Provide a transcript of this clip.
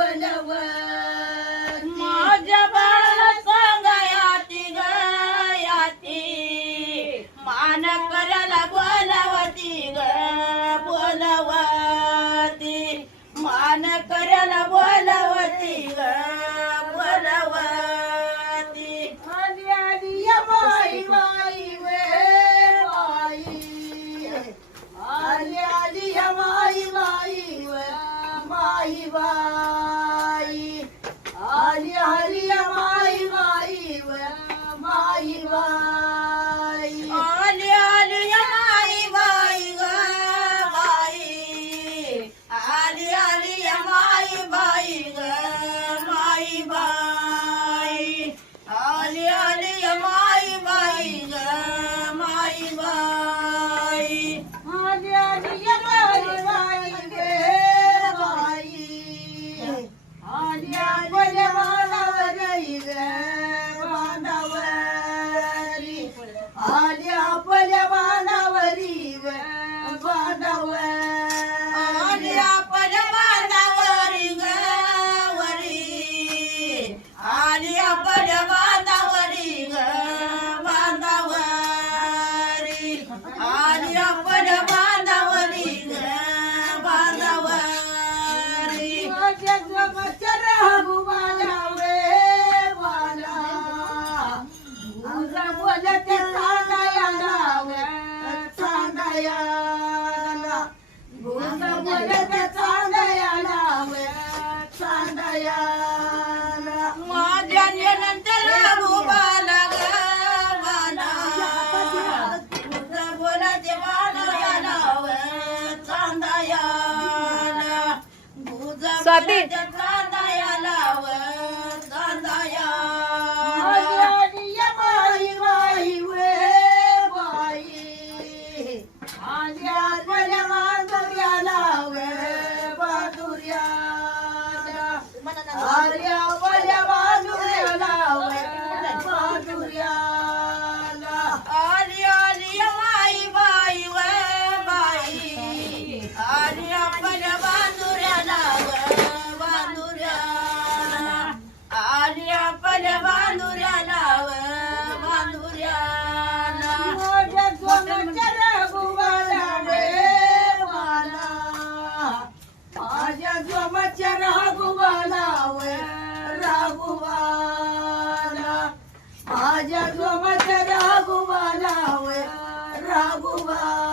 बोलवती माझ्या बाळाला सांगा याती ग याती मान करायला बोलावती ग बोलावती मान करायला बोलावती ग बोलावती आली आली या बाई बाई वे बाई आली आली या बाई बाई वे बाई बाई आली आली या बाई बाई वे बाई बाई आली आली या माई बाई ग बाई आली आली या माई बाई ग माई बाई आली आली या माई बाई ग माई बाई आली आली या बाई बाई गे बाई आली आली या बाई गे बांधावरी आली आपल्या बांधावरी गे आली बांधावरी आपल्या बांधावरी ग वरी आली आपल्या बांधावरी ग बांधावरी आली आपल्या बांधावरी ग बांधावरी माझ्या जगाच्या राघुबाला वे वाला तुझा बोलते चांदायाला वे चांदायाला तुझा बोलते चांदायाला वे चांदायाला माझ्या नंतर उभाला ग वाला तुझं बोलाचे वाला व चांदायाला तुझं बोलाचे चांदायाला व चांदायाला आली या बाई बाई वे बाई आली आपल्या माधुर्याला वे माधुर्याला आली आपल्या माधुर्याला वे माधुर्याला आली आली माई बाई व बाई आली आपल्या बांधुऱ्याला व बांधुऱ्याला आली आपल्या बांधुऱ्याला व बांधुऱ्याला माझ्या सोन्याच्या रघुवाला वे वाला माझ्या सोमाच्या रघुवाला वे रघुवाला माझ्या सोमाच्या रघुवाला वे रघुवाला